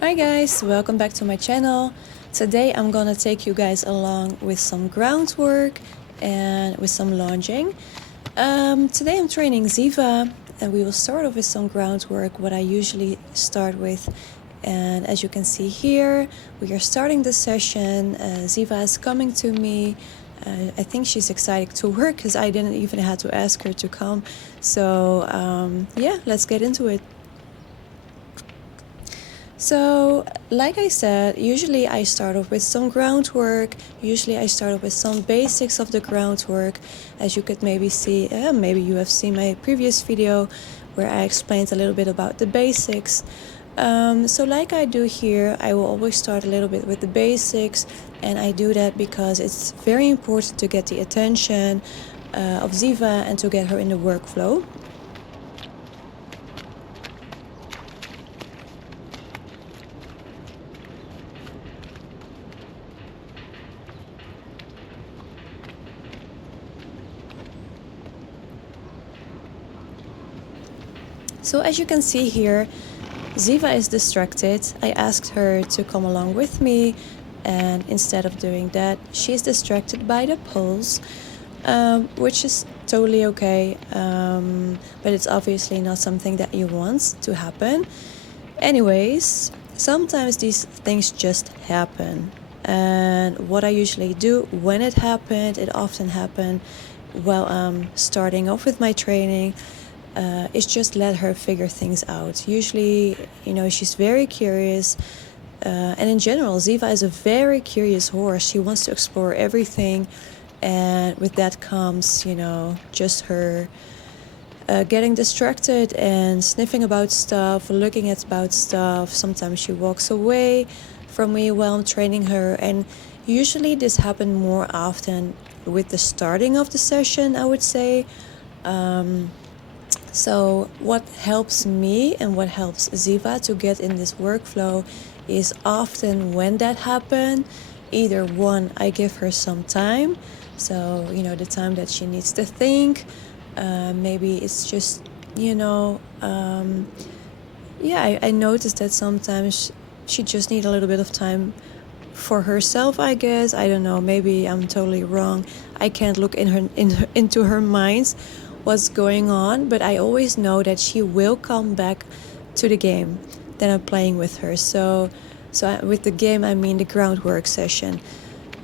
Hi guys, welcome back to my channel. Today I'm gonna take you guys along with some groundwork and with some lunging. Today I'm training Ziva and we will start off with some groundwork, what I usually start with. And as you can see here, we are starting the session. Ziva is coming to me. I think she's excited to work because I didn't even have to ask her to come. So yeah, let's get into it. So, like I said, usually I start off with some groundwork. Usually I start off with some basics of the groundwork. As you could maybe see, maybe you have seen my previous video where I explained a little bit about the basics. So like I do here, I will always start a little bit with the basics, and I do that because it's very important to get the attention of Ziva and to get her in the workflow. So as you can see here, Ziva is distracted. I asked her to come along with me, and instead of doing that, she's distracted by the poles, which is totally okay, but it's obviously not something that you want to happen. Anyways, sometimes these things just happen. And what I usually do when it happened, it often happened while I'm starting off with my training, is just let her figure things out. Usually, she's very curious. And in general, Ziva is a very curious horse. She wants to explore everything. And with that comes, just her getting distracted and sniffing about stuff, looking at about stuff. Sometimes she walks away from me while I'm training her. And usually this happens more often with the starting of the session, I would say. So what helps me and what helps Ziva to get in this workflow is often when that happens, either one, I give her some time. So, the time that she needs to think. Maybe it's just, I noticed that sometimes she just needs a little bit of time for herself, I guess. I don't know, maybe I'm totally wrong. I can't look into her mind what's going on, but I always know that she will come back to the game that I'm playing with her. So with the game, I mean the groundwork session.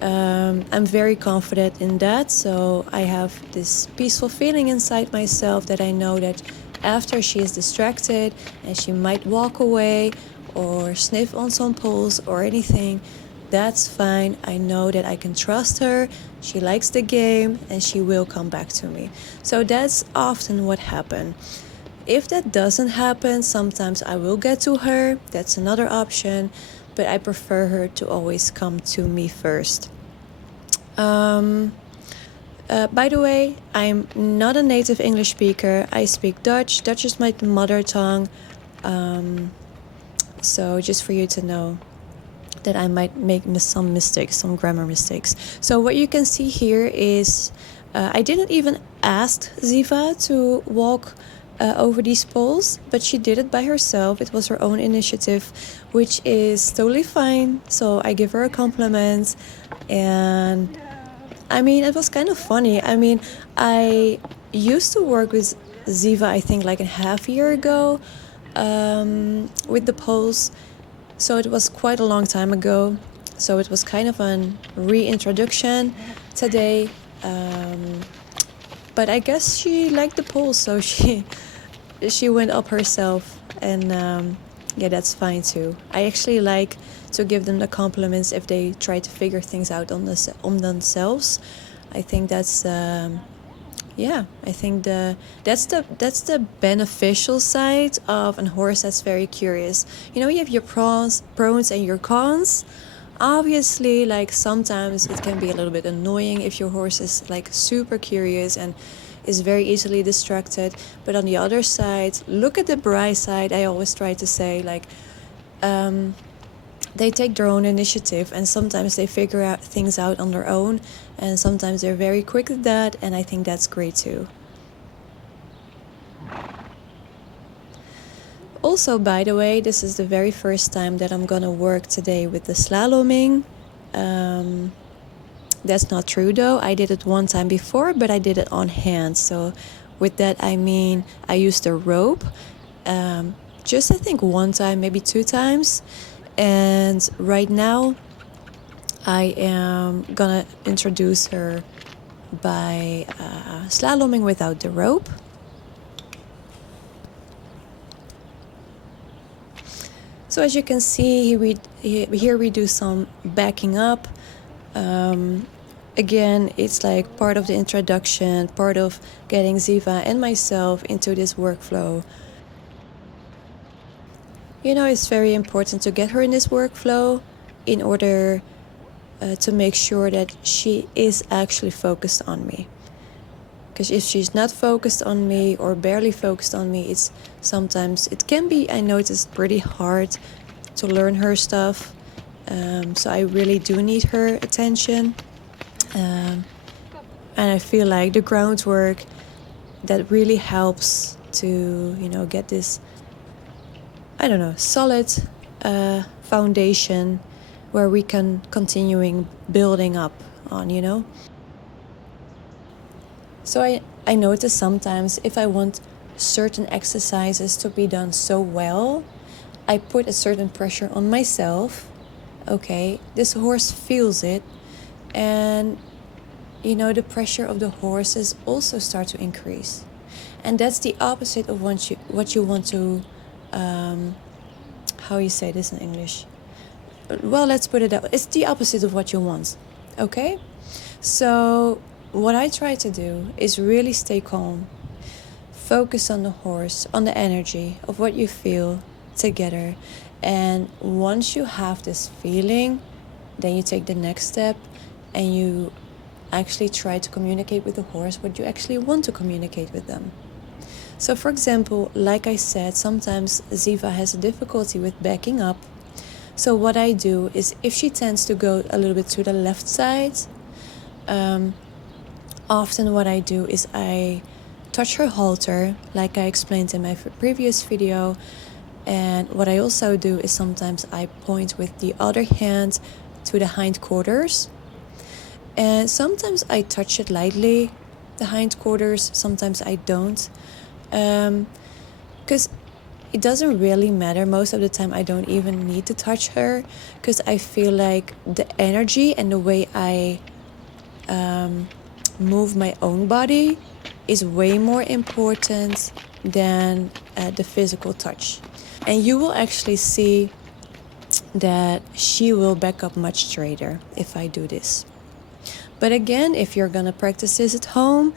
I'm very confident in that, so I have this peaceful feeling inside myself that I know that after she is distracted and she might walk away or sniff on some poles or anything, that's fine. I know that I can trust her. She likes the game and she will come back to me. So that's often what happens. If that doesn't happen, sometimes I will get to her. That's another option, but I prefer her to always come to me first. By the way, I'm not a native English speaker. I speak Dutch. Dutch is my mother tongue. So just for you to know that I might make some mistakes, some grammar mistakes. So what you can see here is I didn't even ask Ziva to walk over these poles, but she did it by herself. It was her own initiative, which is totally fine. So I give her a compliment. And I mean, it was kind of funny. I mean, I used to work with Ziva, I think like a half year ago, with the poles. So it was quite a long time ago. So it was kind of a reintroduction today. But I guess she liked the poles, so she went up herself. And yeah, that's fine too. I actually like to give them the compliments if they try to figure things out on themselves. I think that's I think that's the beneficial side of a horse that's very curious. You have your pros and your cons. Obviously, like sometimes it can be a little bit annoying if your horse is like super curious and is very easily distracted. But on the other side, look at the bright side. I always try to say like they take their own initiative, and sometimes they figure out things out on their own, and sometimes they're very quick at that, and I think that's great too. Also, by the way, this is the very first time that I'm gonna work today with the slaloming. That's not true though. I did it one time before, but I did it on hand. So with that, I mean, I used a rope, just I think one time, maybe 2 times. And right now, I am gonna introduce her by slaloming without the rope. So as you can see, here we do some backing up. Again, it's like part of the introduction, part of getting Ziva and myself into this workflow. You know, it's very important to get her in this workflow in order to make sure that she is actually focused on me. Because if she's not focused on me or barely focused on me, it can be, I noticed, pretty hard to learn her stuff. So I really do need her attention. And I feel like the groundwork that really helps to, get this, solid foundation where we can continuing building up on. So I notice sometimes if I want certain exercises to be done so well, I put a certain pressure on myself. Okay, this horse feels it, and the pressure of the horses also start to increase, and that's the opposite of what you want to how you say this in English? Well, let's put it out. It's the opposite of what you want. Okay, so what I try to do is really stay calm, focus on the horse, on the energy of what you feel together. And once you have this feeling, then you take the next step and you actually try to communicate with the horse what you actually want to communicate with them. So for example, like I said, sometimes Ziva has a difficulty with backing up. So what I do is, if she tends to go a little bit to the left side, often what I do is I touch her halter, like I explained in my previous video. And what I also do is sometimes I point with the other hand to the hindquarters. And sometimes I touch it lightly, the hindquarters, sometimes I don't. Because it doesn't really matter. Most of the time I don't even need to touch her, because I feel like the energy and the way I move my own body is way more important than the physical touch. And you will actually see that she will back up much straighter if I do this. But again, if you're gonna practice this at home,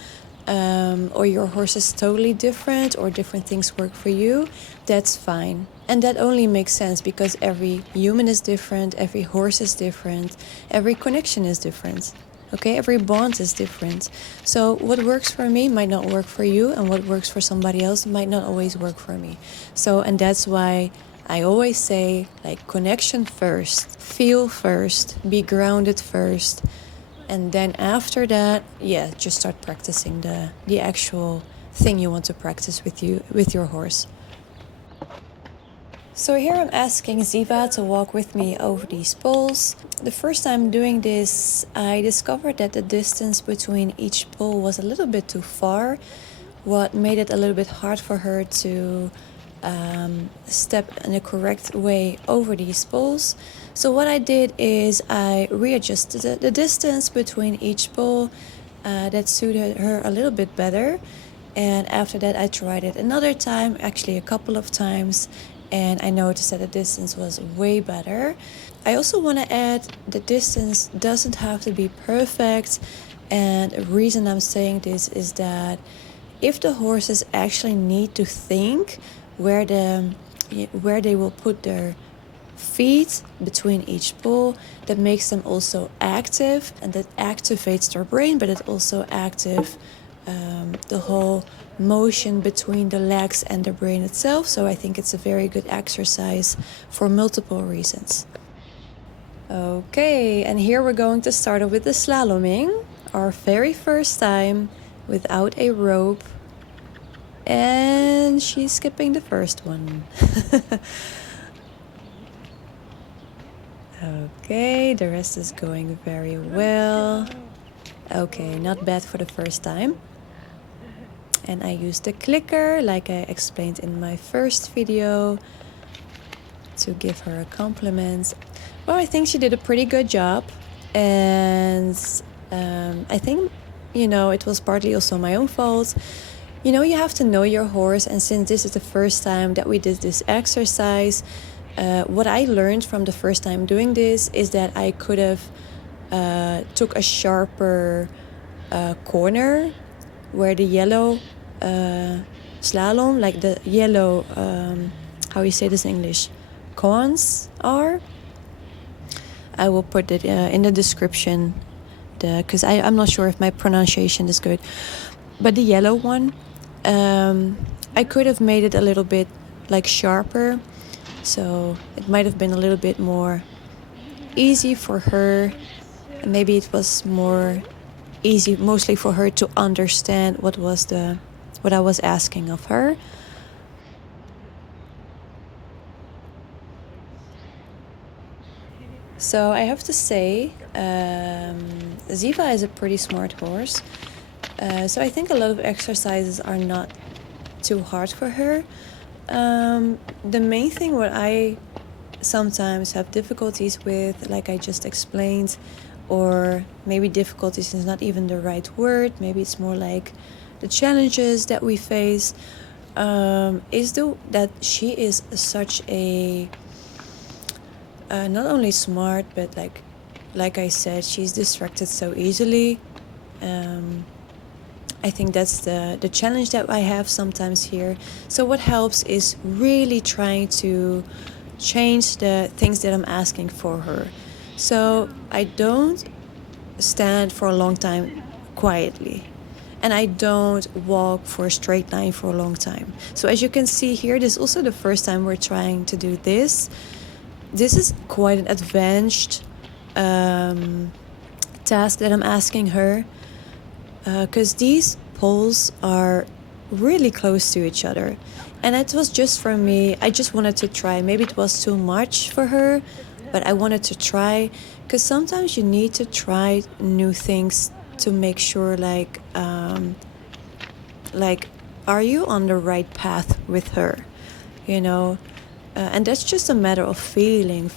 or your horse is totally different, or different things work for you, that's fine. And that only makes sense because every human is different, every horse is different, every connection is different. Okay, every bond is different. So what works for me might not work for you, and what works for somebody else might not always work for me. So, and that's why I always say, like, connection first, feel first, be grounded first. And then after that, just start practicing the actual thing you want to practice with your horse. So here I'm asking Ziva to walk with me over these poles. The first time doing this, I discovered that the distance between each pole was a little bit too far, what made it a little bit hard for her to step in the correct way over these poles. So what I did is I readjusted the distance between each pole that suited her a little bit better. And after that I tried it another time, actually a couple of times, and I noticed that the distance was way better. I also want to add, the distance doesn't have to be perfect, and the reason I'm saying this is that if the horses actually need to think where they will put their feet between each pole, that makes them also active, and that activates their brain, but it also activates the whole motion between the legs and the brain itself. So I think it's a very good exercise for multiple reasons. Okay, and here we're going to start off with the slaloming, our very first time without a rope. And she's skipping the first one. Okay, the rest is going very well. Okay, not bad for the first time. And I used the clicker like I explained in my first video to give her a compliment. Well, I think she did a pretty good job. And I think, it was partly also my own fault. You have to know your horse. And since this is the first time that we did this exercise, what I learned from the first time doing this is that I could have took a sharper corner where the yellow slalom, like the yellow, how you say this in English, cones are. I will put it in the description, because I'm not sure if my pronunciation is good. But the yellow one, I could have made it a little bit like sharper. So it might have been a little bit more easy for her. And maybe it was more easy mostly for her to understand what I was asking of her. So I have to say, Ziva is a pretty smart horse. So I think a lot of exercises are not too hard for her. The main thing what I sometimes have difficulties with, like I just explained, or maybe difficulties is not even the right word, maybe it's more like the challenges that we face, is that she is such a not only smart, but like I said, she's distracted so easily. I think that's the challenge that I have sometimes here. So what helps is really trying to change the things that I'm asking for her. So I don't stand for a long time quietly. And I don't walk for a straight line for a long time. So as you can see here, this is also the first time we're trying to do this. This is quite an advanced task that I'm asking her. Because these poles are really close to each other. And it was just for me, I just wanted to try. Maybe it was too much for her, but I wanted to try. Because sometimes you need to try new things to make sure, are you on the right path with her? And that's just a matter of feeling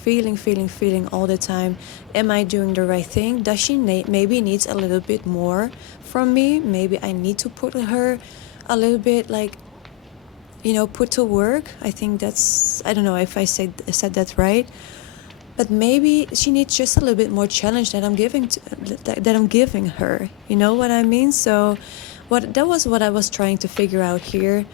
all the time. Am I doing the right thing? Does she maybe needs a little bit more from me? Maybe I need to put her a little bit put to work. I think that's, I don't know if I said that right. But maybe she needs just a little bit more challenge that I'm giving her. You know what I mean? So that was what I was trying to figure out here.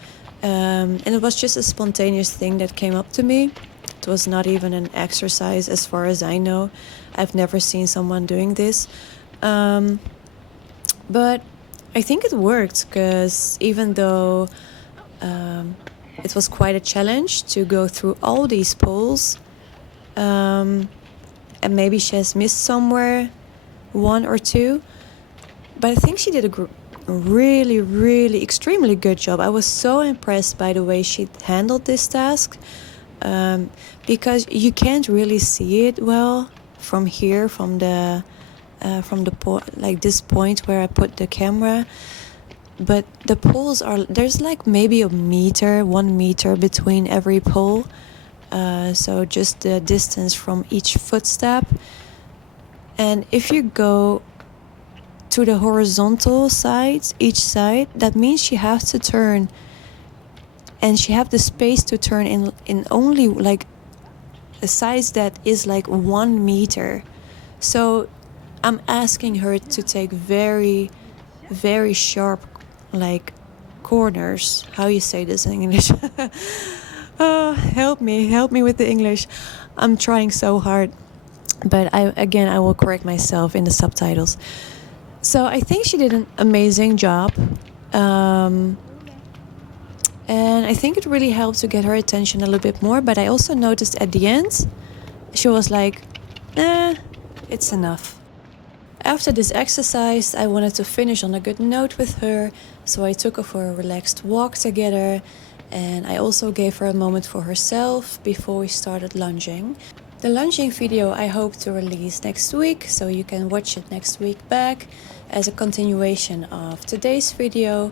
And it was just a spontaneous thing that came up to me. It was not even an exercise as far as I know. I've never seen someone doing this. But I think it worked, because even though it was quite a challenge to go through all these poles, and maybe she has missed somewhere, one or two, but I think she did a really, really extremely good job. I was so impressed by the way she handled this task, because you can't really see it well from here, from the this point where I put the camera. But the poles there's maybe 1 meter between every pole, so just the distance from each footstep. And if you go to the horizontal sides, each side, that means she has to turn, and she have the space to turn in only a size that is 1 meter. So I'm asking her to take very, very sharp corners. How you say this in English? Oh, help me with the English. I'm trying so hard, but I will correct myself in the subtitles. So I think she did an amazing job, and I think it really helped to get her attention a little bit more. But I also noticed at the end, she was like, it's enough. After this exercise, I wanted to finish on a good note with her, so I took her for a relaxed walk together, and I also gave her a moment for herself before we started lunging. The lunging video I hope to release next week, so you can watch it next week back as a continuation of today's video.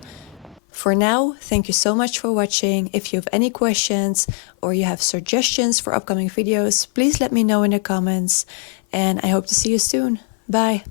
For now, thank you so much for watching. If you have any questions or you have suggestions for upcoming videos, please let me know in the comments, and I hope to see you soon. Bye.